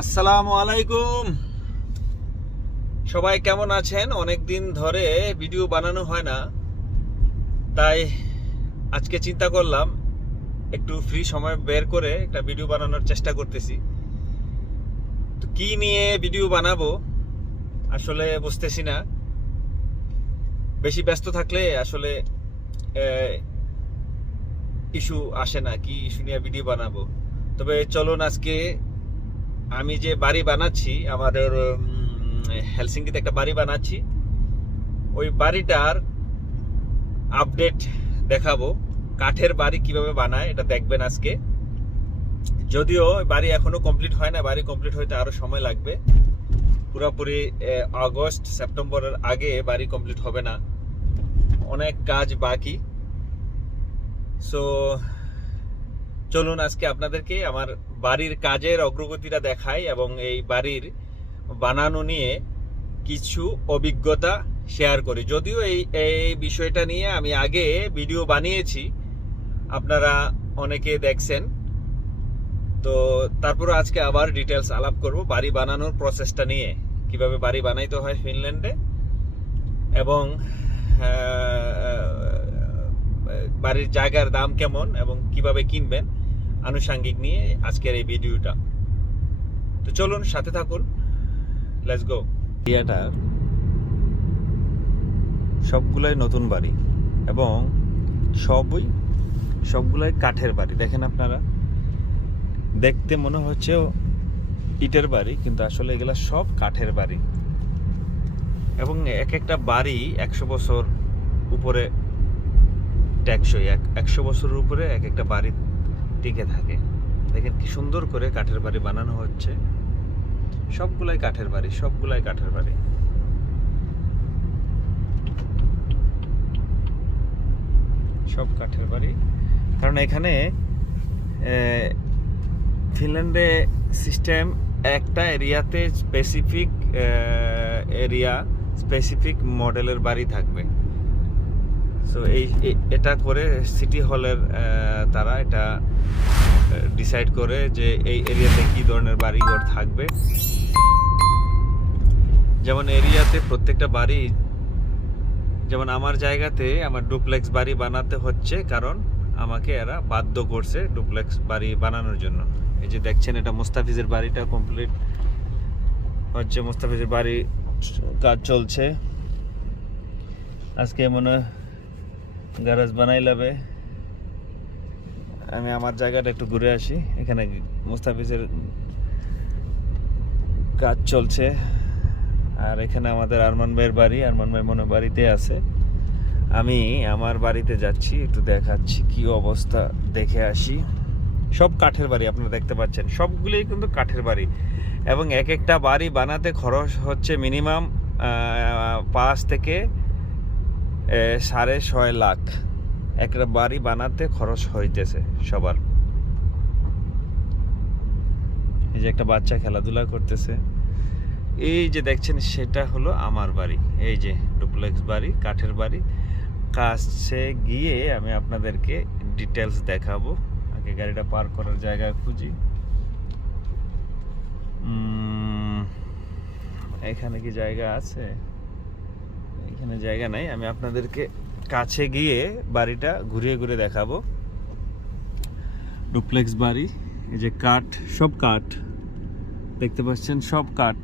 আসসালামু আলাইকুম। সবাই কেমন আছেন? অনেক দিন ধরে ভিডিও বানানো হয় না, তাই আজকে চিন্তা করলাম একটু ফ্রি সময় বের করে একটা ভিডিও বানানোর চেষ্টা করতেছি। তো কি নিয়ে ভিডিও বানাবো আসলে বুঝতেছি না। বেশি ব্যস্ত থাকলে আসলে ইস্যু আসে না, কি ইস্যু নিয়ে ভিডিও বানাবো। তবে চলুন আজকে আমি যে বাড়ি বানাচ্ছি, আমাদের হেলসিঙ্কিতে একটা বাড়ি বানাচ্ছি, ওই বাড়িটার আপডেট দেখাবো। কাঠের বাড়ি কিভাবে বানায় এটা দেখবেন আজকে। যদিও বাড়ি এখনো কমপ্লিট হয় না, বাড়ি কমপ্লিট হইতে আরো সময় লাগবে। পুরোপুরি আগস্ট সেপ্টেম্বরের আগে বাড়ি কমপ্লিট হবে না, অনেক কাজ বাকি। সো চলুন আজকে আপনাদেরকে আমার বাড়ির কাজের অগ্রগতিটা দেখাই এবং এই বাড়ির বানানো নিয়ে কিছু অভিজ্ঞতা শেয়ার করি। যদিও এই বিষয়টা নিয়ে আমি আগে ভিডিও বানিয়েছি, আপনারা অনেকে দেখছেন। তো তারপরে আজকে আবার ডিটেলস আলাপ করব বাড়ি বানানোর প্রসেসটা নিয়ে, কিভাবে বাড়ি বানাইতে হয় ফিনল্যান্ডে, এবং বাড়ির জায়গার দাম কেমন এবং কিভাবে কিনবেন, আনুষঙ্গিক নিয়ে আজকের এই ভিডিওটা। তো চলুন সাথে থাকুন, লেটস গো। এরিয়াটার সবগুলাই নতুন বাড়ি এবং সবগুলাই কাঠের বাড়ি। দেখেন আপনারা, দেখতে মনে হচ্ছে ইটের বাড়ি, কিন্তু আসলে এগুলা সব কাঠের বাড়ি। এবং এক একটা বাড়ি 100 বছর উপরে টেকসই, 100 বছরের উপরে এক একটা বাড়ি টিকে থাকে। দেখেন কি সুন্দর করে কাঠের বাড়ি বানানো হচ্ছে। সবগুলাই কাঠের বাড়ি, সবগুলাই কাঠের বাড়ি। সব কাঠের বাড়ি, কারণ এখানে ফিনল্যান্ডে সিস্টেম একটা এরিয়াতে স্পেসিফিক এরিয়া, স্পেসিফিক মডেলের বাড়ি থাকবে। সো এটা করে সিটি হলের তারা এটা ডিসাইড করে যে এই এরিয়াতে কি ধরনের বাড়িঘর থাকবে। যেমন এরিয়াতে প্রত্যেকটা বাড়ি, যেমন আমার জায়গাতে আমার ডুপ্লেক্স বাড়ি বানাতে হচ্ছে, কারণ আমাকে এরা বাধ্য করছে ডুপ্লেক্স বাড়ি বানানোর জন্য। এই যে দেখছেন, এটা মুস্তাফিজের বাড়িটা কমপ্লিট হচ্ছে, মুস্তাফিজের বাড়ি কাজ চলছে। আজকে মনে গ্যারেজ বানাই লাবে। আমি আমার জায়গাটা একটু ঘুরে আসি। এখানে মুস্তাফিজের কাজ চলছে, আর এখানে আমাদের আরমান ভাইয়ের বাড়ি। আরমান ভাই মনে বাড়িতে আছে, আমি আমার বাড়িতে যাচ্ছি, একটু দেখাচ্ছি কি অবস্থা, দেখে আসি। সব কাঠের বাড়ি আপনারা দেখতে পাচ্ছেন, সবগুলোই কিন্তু কাঠের বাড়ি। এবং এক একটা বাড়ি বানাতে খরচ হচ্ছে মিনিমাম 5 থেকে 6.5 লাখ। একটা বাড়ি বানাতে খরচ হইতেছে সবার। এই যে একটা বাচ্চা খেলাধুলা করতেছে, এই যে দেখছেন সেটা হলো আমার বাড়ি। এই যে ডুপ্লেক্স বাড়ি, কাঠের বাড়ি। কাছে গিয়ে আমি আপনাদেরকে ডিটেলস দেখাবো। আগে গাড়িটা পার্ক করার জায়গা খুঁজি। এখানে কি জায়গা আছে? এখানে জায়গা নাই। আমি আপনাদেরকে কাছে গিয়ে বাড়িটা ঘুরিয়ে ঘুরে দেখাবো। ডুপ্লেক্স বাড়ি, এই যে কাঠ, সব কাঠ দেখতে পাচ্ছেন, সব কাঠ।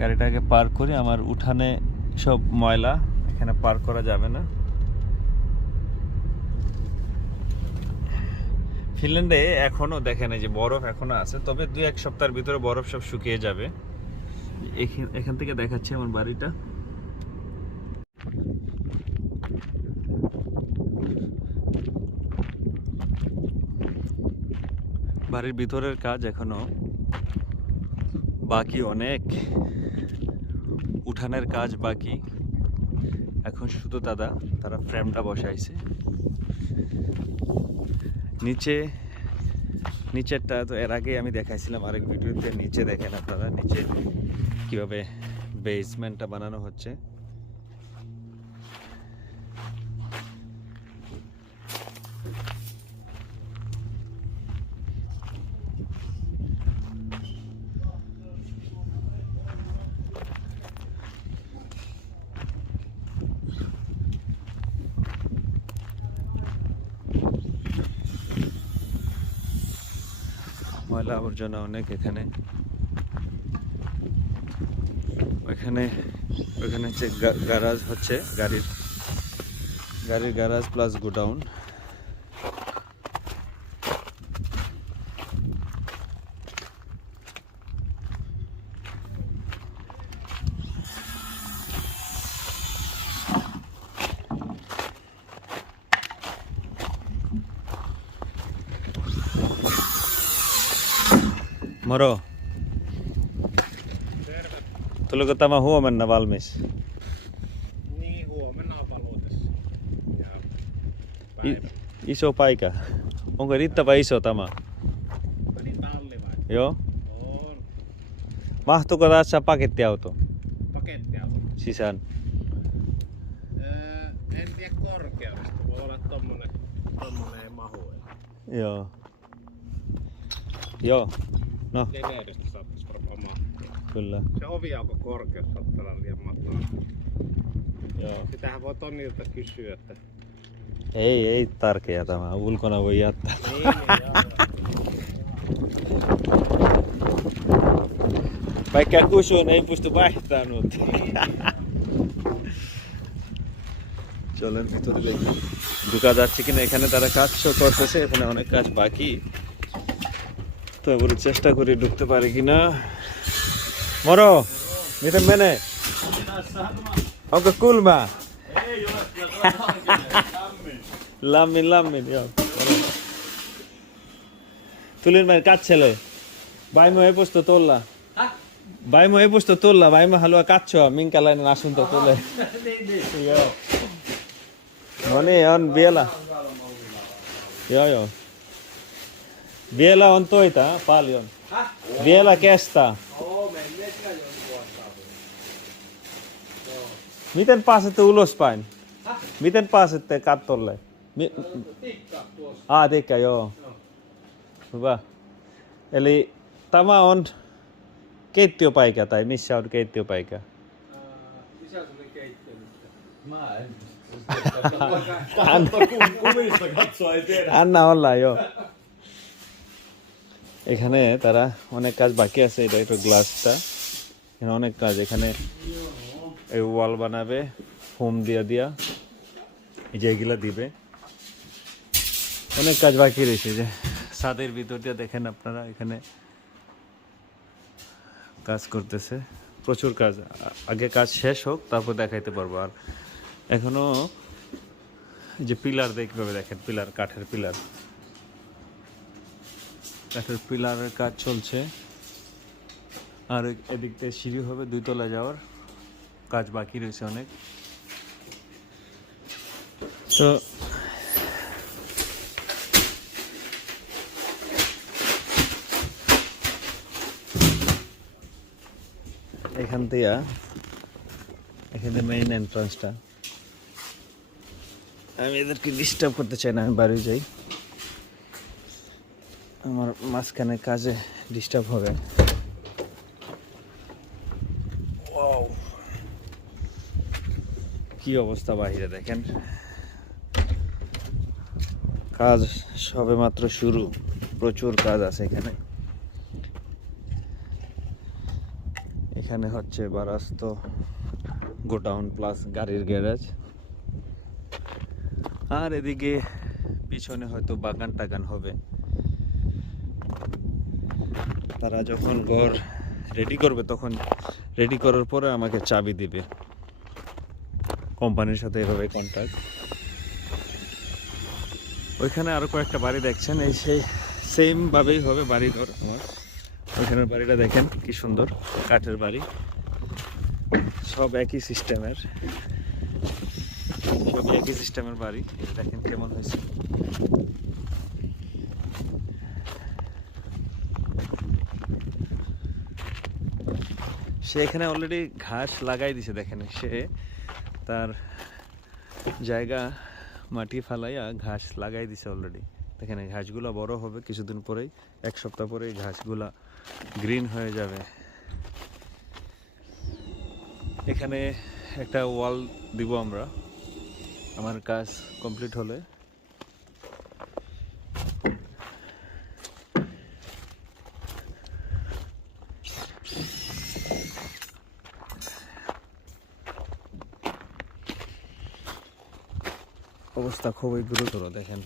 গাড়িটাকে পার্ক করি, আমার উঠানে সব ময়লা, এখানে পার্ক করা যাবে না। ফিনল্যান্ডে এখনো দেখেন এই যে বরফ এখনো আছে, তবে 2-1 সপ্তাহের ভিতরে বরফ সব শুকিয়ে যাবে। এখান থেকে দেখাচ্ছি আমার বাড়িটা। বাড়ির ভিতরের কাজ এখনো বাকি, অনেক উঠানের কাজ বাকি। এখন শুধু তারা ফ্রেমটা বসাইছে। নিচেরটা তো এর আগে আমি দেখাইছিলাম আরেক ভিডিওতে। নিচে দেখেন আপনারা, নিচে কিভাবে বেসমেন্টটা বানানো হচ্ছে। ময়লা আবর্জনা অনেক এখানে। ওইখানে হচ্ছে গ্যারাজ, হচ্ছে গাড়ির garage plus godown. Moro. Tuliko tämä huomenna valmis? Niin, huomenna on valuutas. Ja Iso paikka. Onko riittävän iso tämä? niin talli vai? Joo. On. Mahtuuko tässä pakettiauto Pakettiauto. sisään? En tiedä korkeudesta. Voi olla tommonen ei mahu. Joo. Joo. No, Leveydestä saattaisi varmaan mahtua. kyllä. Se oviauko korkeus saattaa olla liian matala. Joo. Sitähän voi Tonnilta kysyä, että... Ei tärkeä tämä. Ulkona voi jättää. Niin, joo. Vaikka kysyin, ei pysty vaihtamaan. চলেন ভিতরে দেখি ঢুকা যাচ্ছে কিনা। এখানে তারা কাজ করতেছে, এখানে অনেক কাজ বাকি, তো এবার চেষ্টা করি ঢুকতে পারি কিনা। মরো miten menee? Onko kulma? Lämmin, joo. Tulin mä katsele. Vaimo ei pysty tulla. Vaimo ei pysty tulla. Vaimo haluaa katsoa, minkälainen asunto tulee. Joo. No niin, on vielä. Joo. Vielä on töitä paljon. Vielä kestää. Miten pääsette ulospäin? Miten pääsette kattolle? Tikka, joo. Hyvä. Eli tämä on keittiöpaikka, tai missä on keittiöpaikka? Sisäisen keittiön. Mä en. Kuvista katsoa ei tiedä. Anna olla, joo. এখানে তারা অনেক কাজ বাকি আছে। এটা একটু গ্লাসটা, এখানে অনেক কাজ। এখানে এই ওয়াল বানাবে, ফোম দিয়া এই যে এগুলা দিবে। অনেক কাজ বাকি রয়েছে। যে ছাদের ভিতর দিয়ে দেখেন আপনারা, এখানে কাজ করতেছে, প্রচুর কাজ। আগে কাজ শেষ হোক, তারপর দেখাইতে পারবো। আর এখনো যে পিলার দেখবে, দেখেন পিলার, কাঠের পিলারের কাজ চলছে। আর এদিক থেকে সিঁড়ি হবে, 2 তলা যাওয়ার কাজ বাকি রয়েছে অনেক। তো এখানে মেইন এন্ট্রান্সটা। আমি এদেরকে ডিস্টার্ব করতে চাই না, আমি বাড়ি যাই। আমার মাঝখানে কাজে ডিস্টার্ব হবে। কি অবস্থা বাইরে দেখেন, কাজ সবে মাত্র শুরু, প্রচুর কাজ আছে এখানে। এখানে হচ্ছে বারাস্ত গোডাউন প্লাস গাড়ির গ্যারেজ। আর এদিকে পিছনে হয়তো বাগান টাগান হবে। তারা যখন ঘর রেডি করবে, তখন রেডি করার পরে আমাকে চাবি দিবে। কোম্পানির সাথে এভাবে কন্ট্রাক্ট। ওইখানে আরো কয়েকটা বাড়ি দেখছেন, এই সেই সেম ভাবেই হবে বাড়িঘর আমার। ওইখানের বাড়িটা দেখেন কি সুন্দর, কাঠের বাড়ি, সব একই সিস্টেমের, বাড়ি। দেখেন কেমন হয়েছে। সে এখানে অলরেডি ঘাস লাগাই দিছে, দেখেন সে তার জায়গা মাটি ফালাইয়া ঘাস লাগাই দিছে অলরেডি। দেখেন এই ঘাসগুলো বড় হবে কিছুদিন পরেই, 1 সপ্তাহ পরেই ঘাসগুলা গ্রিন হয়ে যাবে। এখানে একটা ওয়াল দিব আমরা, আমার কাজ কমপ্লিট হলে। অবস্থা খুবই গুরুতর দেখেন।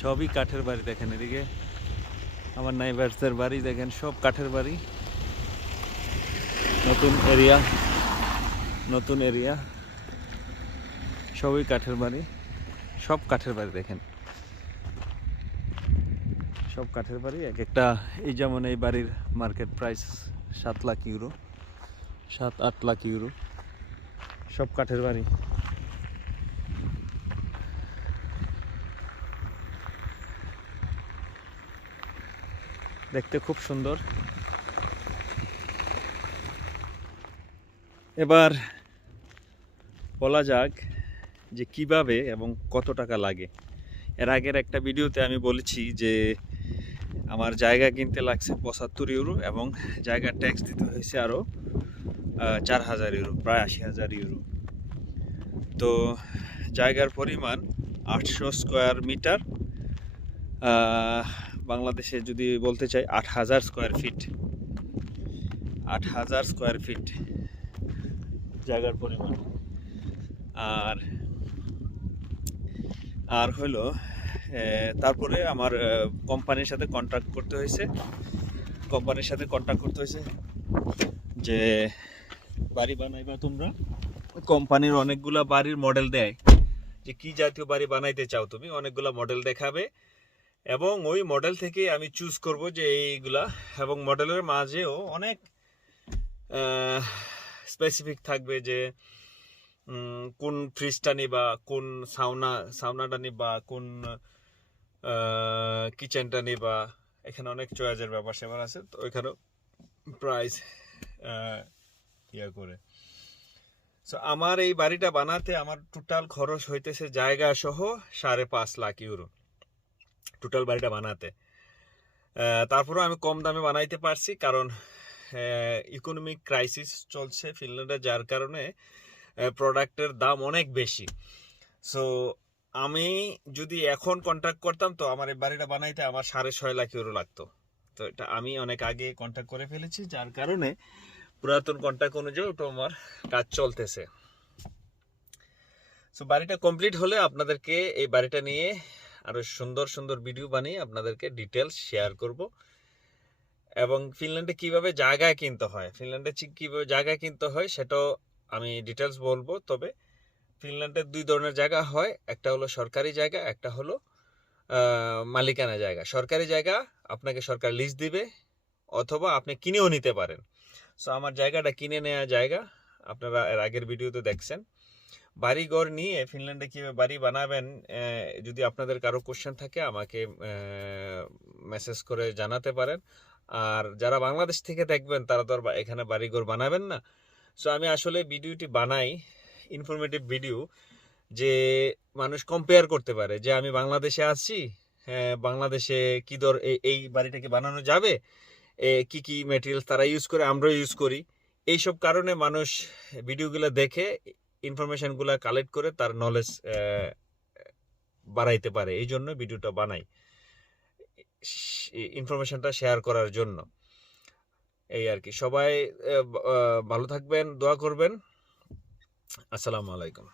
সবই কাঠের বাড়ি দেখেন, এদিকে আমার নাইবারসদের বাড়ি দেখেন, সব কাঠের বাড়ি। নতুন এরিয়া সবই কাঠের বাড়ি, সব কাঠের বাড়ি দেখেন, সব কাঠের বাড়ি। এক একটা, এই যেমন এই বাড়ির market price 7 lakh euro, 7-8 lakh euro, সব কাঠের বাড়ি। দেখতে খুব সুন্দর। এবার বলা যাক যে কিভাবে এবং কত টাকা লাগে। এর আগের একটা ভিডিওতে আমি বলেছি যে আমার জায়গা কিনতে লাগছে 75 ইউরো এবং জায়গার ট্যাক্স দিতে হয়েছে আরও 4000 ইউরো, প্রায় 80,000 ইউরো। তো জায়গার পরিমাণ 800 স্কোয়ার মিটার, বাংলাদেশে যদি বলতে চাই 8000 স্কোয়ার ফিট, 8000 স্কোয়ার ফিট জায়গার পরিমাণ। আর হলো তারপরে আমার কোম্পানির সাথে কন্ট্রাক্ট করতে হয়েছে যে বাড়ি বানাইবা তোমরা। কোম্পানির অনেকগুলা বাড়ির মডেল দেয়, যে কি জাতীয় বাড়ি বানাইতে চাও তুমি, অনেকগুলা মডেল দেখাবে এবং ওই মডেল থেকে আমি চুজ করব যে এইগুলা, এবং মডেলের মাঝেও অনেক স্পেসিফিক থাকবে যে কোন ফ্রিজটা নিবা, কোন সাউনাটা নিবা, কোন কিচেনটা নিবা। এখানে অনেক চয়েসের ব্যাপার সেবার আছে, তো ওইখানেও প্রাইস করে। সো আমার এই বাড়িটা বানাতে আমার টোটাল খরচ হইতেছে জায়গা সহ 5.5 লাখ ইউরো টোটাল বাড়িটা বানাতে। তারপরেও আমি কম দামে বানাইতে পারছি, কারণ ইকোনমিক ক্রাইসিস চলছে ফিনল্যান্ডে, যার কারণে প্রোডাক্টের দাম অনেক বেশি। সো আমি যদি এখন কন্ট্যাক্ট করতাম তো আমার এই বাড়িটা বানাইতে আমার 6.5 লাখ ইউরো লাগতো। তো এটা আমি অনেক আগে কন্ট্যাক্ট করে ফেলেছি, যার কারণে পুরাতন কন্ট্যাক্ট অনুযায়ী ওটা আমার কাজ চলতেছে। সো বাড়িটা কমপ্লিট হলে আপনাদেরকে এই বাড়িটা নিয়ে আরো সুন্দর সুন্দর ভিডিও বানিয়ে আপনাদেরকে ডিটেলস শেয়ার করব, এবং ফিনল্যান্ডে কিভাবে জায়গা কিনতে হয় সেটাও আমি ডিটেলস বলবো। তবে ফিনল্যান্ডে 2 ধরনের জায়গা হয়, একটা হলো সরকারি জায়গা, একটা হলো মালিকানা জায়গা। সরকারি জায়গা আপনাকে সরকার লিজ দিবে, অথবা আপনি কিনেও নিতে পারেন। সো আমার জায়গাটা কিনে নেওয়া জায়গা, আপনারা এর আগের ভিডিওতে দেখছেন। বাড়িঘর নিয়ে ফিনল্যান্ডে কীভাবে বাড়ি বানাবেন, যদি আপনাদের কারো কোশ্চেন থাকে আমাকে মেসেজ করে জানাতে পারেন। আর যারা বাংলাদেশ থেকে দেখবেন তারা তো আর এখানে বাড়িঘর বানাবেন না। সো আমি আসলে ভিডিওটি বানাই ইনফরমেটিভ ভিডিও, যে মানুষ কম্পেয়ার করতে পারে যে আমি বাংলাদেশে আছি, বাংলাদেশে কি এই বাড়িটাকে বানানো যাবে, কি কি ম্যাটেরিয়ালস তারা ইউজ করে, আমরা ইউজ করি। এইসব কারণে মানুষ ভিডিওগুলো দেখে ইনফরমেশনগুলো কালেক্ট করে তার নলেজ বাড়াইতে পারে। এই জন্য ভিডিওটা বানাই, ইনফরমেশনটা শেয়ার করার জন্য। এই আর কি। সবাই ভালো থাকবেন, দোয়া করবেন। আসসালামু আলাইকুম।